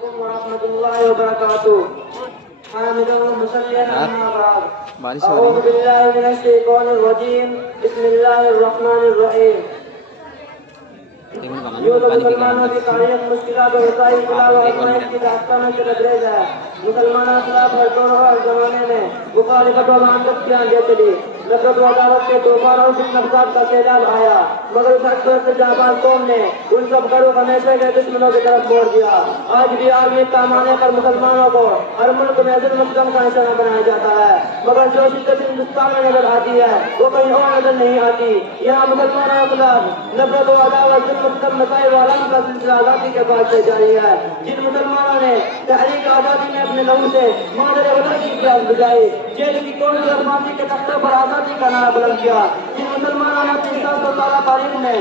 علیکم ورحمۃ اللہ وبرکاتہ. حامد المصلین اما بعد. بارش ہو اعوذ رہی ہے. باللہ من الشیطان الرجیم. بسم اللہ الرحمن الرحیم. ایک منٹ یہ کا تو پانی پی کے مسلمانوں کی تاریخ مشکلات اور رسائی خلاف اور آزمائش کی داستان میں گریز ہے. مسلمانوں خلاف ہر دور اور ہر زمانے میں مخالفت و مانگت کی آنجیں چلی. نفرت و عداوت کے طوفان اور فتنہ فساد کا سیلاب آیا، مگر اس اکثر جہاں قوم نے ان سب گھروں ہمیشہ کے دشمنوں کی طرف موڑ دیا. آج بھی عالمی پیمانے پر مسلمانوں کو ہر ملک میں عزت مسلم کا نشانہ بنایا جاتا ہے، مگر جو شدت ہندوستان میں نظر آتی ہے وہ کہیں اور نظر نہیں آتی. یہاں مسلمانوں کے خلاف نفرت و عداوت مسائل عالم کا سلسلہ آزادی کے بعد سے جاری ہے. جن مسلمانوں نے تحریک آزادی میں اپنے لہو سے مادر وطن کی پیاس بجائی، جیل کی کوڑ اور پھانسی کے تختوں پر آزادی کا نعرہ بلند کیا، جن مسلمانوں نے اپنی 700 سالہ تاریخ میں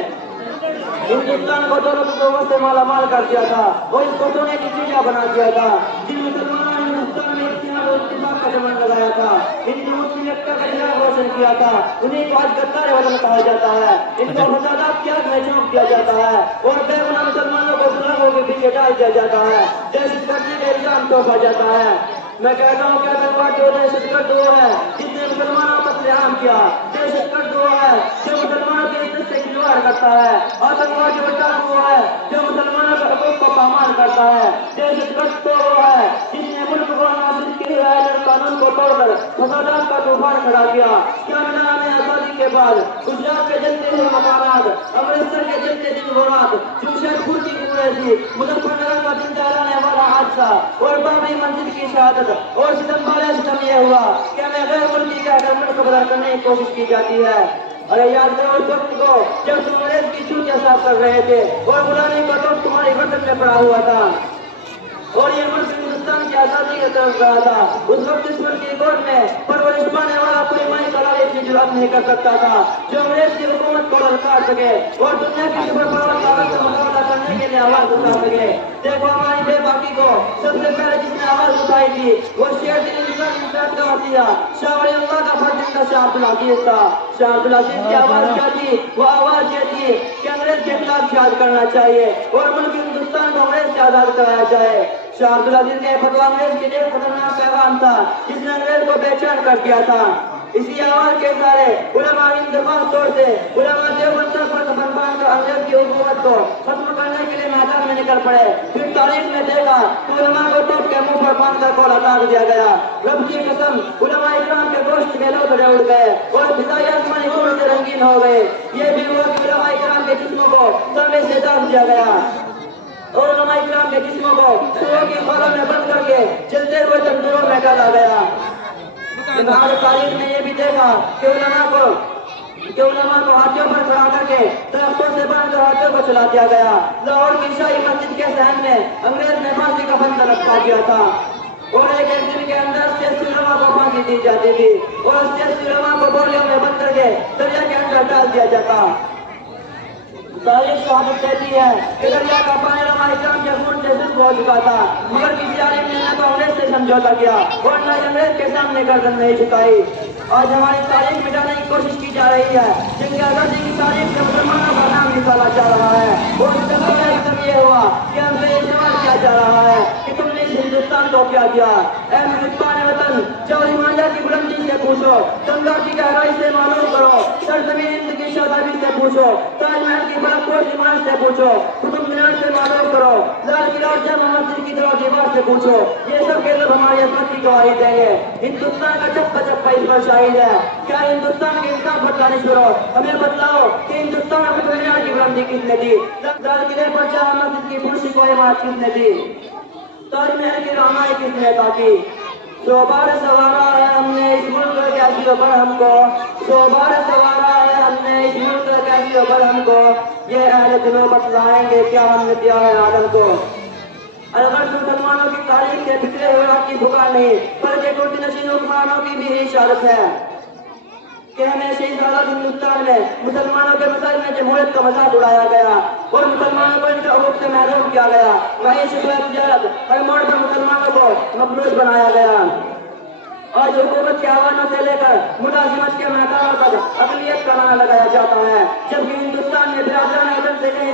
ہندوستان کو دولت و قوت سے مالا مال کر دیا تھا اور اس کو سونے کی چڑیا بنا دیا تھا، جن مسلمانوں نے ہندوستان میں اتحاد اور اتفاق کا دمن لگایا تھا، ہندو مسلم ایکتا کا جناب روشن کیا تھا، انہیں کو آج غدار وطن کہا جاتا ہے. ان کو فسادات کی آگ میں جھونک دیا جاتا ہے اور بے گناہ مسلمانوں کو گناہوں کے پیچھے ڈال دیا جاتا ہے، دہشت گردی کا الزام توڑا جاتا ہے. میں کہتا ہوں کہ آتنکواد جو دہشت گرد وہ ہے جس نے مسلمانوں کا قتل عام کیا، دہشت گرد وہ ہے جو مسلمانوں کی عزت سے کھلواڑ کرتا ہے، آتنکواد جو ڈاکو وہ ہے جو مسلمانوں کے حقوق کو پامال کرتا ہے، دہشت گرد تو وہ ہے جس نے ملک کو نافذ کی رعایت قانون کو توڑ کر فسادات کا طوفان کھڑا کیا. کیا ملا ہمیں آزادی کے بعد گجرات کے جلتے ہوئے مکانات، امرتسر کے جلتے دن وہ رات، جمشید پور کی قریشی، مظفر نگر کا دن دہرانے والا حادثہ اور بابری مسجد کی شہادت اور ستم بالے ستم یہ ہوا کہ ہمیں غیر ملکی کا اگر ملک بدل کرنے کی کوشش کی جاتی ہے. ارے یاد کرو اس وقت کو جب تم انگریز کی چوٹیاں صاف کر رہے تھے اور غلامی کا تو تمہاری گردن میں پڑا ہوا تھا اور یہ ملک ہندوستان کی آزادی کی طرف رہا تھا. اس وقت اس ملک کی گود میں پرورش پانے والا کوئی مائی کلال اتنی جرات نہیں کر سکتا تھا جو انگریز کی حکومت کو للکار سکے اور دنیا کی سپر پاور طاقت سے مقابلہ کرنے کے لیے آواز اٹھا سکے. دیکھو ہماری بے باکی کو سب سے پہلے جس نے آواز اٹھائی تھی وہ شیر دل انسان کا وسیلہ شاہ ولی اللہ کا فرزندہ شاہ عبدالعزیز تھا. شاہ عبدالعزیز کی آواز کیا تھی؟ وہ آواز یہ تھی کہ انگریز کے خلاف جہاد کرنا چاہیے اور ملک ہندوستان کو انگریز سے آزاد کرایا جائے. شاہ عبدالعزیز کا فتویٰ انگریز کے لیے خطرناک پیغام تھا جس نے انگریز کو بے چین کر دیا تھا. اسی آواز کے سارے علماء ہند درخواست توڑتے علماء دیوبند سر پر فرمان کر انگریز کی حکومت کو ختم کرنے کے لیے میدان میں نکل پڑے. پھر تاریخ میں دیکھا کہ علماء کو ٹوٹ کے منہ پر باندھ کر کول ہٹا دیا گیا. رب کی قسم علماء اکرام کے گوشت میں لو بڑے اڑ گئے اور فضائی آسمانی گھوڑ سے رنگین ہو گئے. یہ بھی ہوا کہ علماء اکرام کے جسموں کو تانبے سے داغ دیا گیا اور علماء اکرام کے جسموں کو سوروں کی خالوں میں بند کر کے چلتے ہوئے تندوروں میں ڈالا گیا. ہماری تاریخ میں یہ بھی دیکھا کہ علماء کو ہاتھوں پر کھڑا کر کے درختوں سے باندھ کر ہاتھوں کو چلا دیا گیا. لاہور کی شاہی مسجد کے صحن میں انگریز نے پھانسی کا بندہ لٹکا دیا تھا اور ایک دن کے اندر 80 علماء کو پھانسی دی جاتی تھی اور 80 علماء کو بوریوں میں بند کر کے دریا کے اندر ڈال دیا جاتا. تاریخ شہادت دیتی ہے کہ دریا کا پانی علماء اکرام کے خون سے صرف ہو چکا تھا مگر کسی عالم نے نہ تو انگریز سے سمجھوتا کیا اور نہ انگریز کے سامنے گردن نہیں جھکائی. آج ہماری تاریخ مٹانے کی کوشش کی جا رہی ہے جن کی آزادی کی تاریخ سے مسلمانوں کا نام نکالا جا رہا ہے اور سب یہ ہوا کہ ہم سے یہ سوال کیا جا رہا ہے کہ تم نے اس ہندوستان کو کیا کیا. اے ہندوستان وطن جو ہمالیہ کی بلندی سے پوچھو، گنگا کی گہرائی سے معلوم کرو، سرزمین ہند کی شادابی سے پوچھو، تاج محل کی بلند کوٹ عمارت سے پوچھو، قطب مینار سے معلوم کرو، لال قلعہ اور جامع مسجد کی دیوار دیوار سے پوچھو، یہ سب کے لوگ ہماری عظمت کی گواہی دیں گے. ہندوستان کا چپا چپا اس پر شاہد ہے. کیا ہندوستان کے انسان پر دانش کرو ہمیں بتلاؤ کہ ہندوستان میں قطب مینار کی بلندی کس نے دی، لال قلعے پر جامع مسجد کی پرسی کو عمارت کس نے دی، تاج محل کی رہنمائی کس نے عطا کی. 100 بار سوارا ہے ہم نے اس ملک کے عزیزوں پر ہم کو، 100 بار سوارا ہے ہم نے اس ملک کے عزیزوں پر ہم کو، یہ اہل دلوں بتلائیں گے کیا ہم نے دیا ہے آدم کو. اگر مسلمانوں کی تاریخ کے بکھرے ہوئے آپ کی بھگا نہیں بلکہ کرسی نشین حکمرانوں کی بھی اشارت ہے کہ ہمیشہ اس آزاد ہندوستان میں مسلمانوں کے مسائل میں جمہوریت کا مذاق اڑایا گیا اور مسلمانوں کو ان کے حقوق سے محروم کیا گیا. معیشت و تجارت ہر موڑ پر مسلمانوں کو مفلوج بنایا گیا. آج حکومت کے حوالوں سے لے کر ملازمت کے میدانوں تک اقلیت کا نعرہ لگایا جاتا ہے جبکہ ہندوستان میں برادران وطن سے کہیں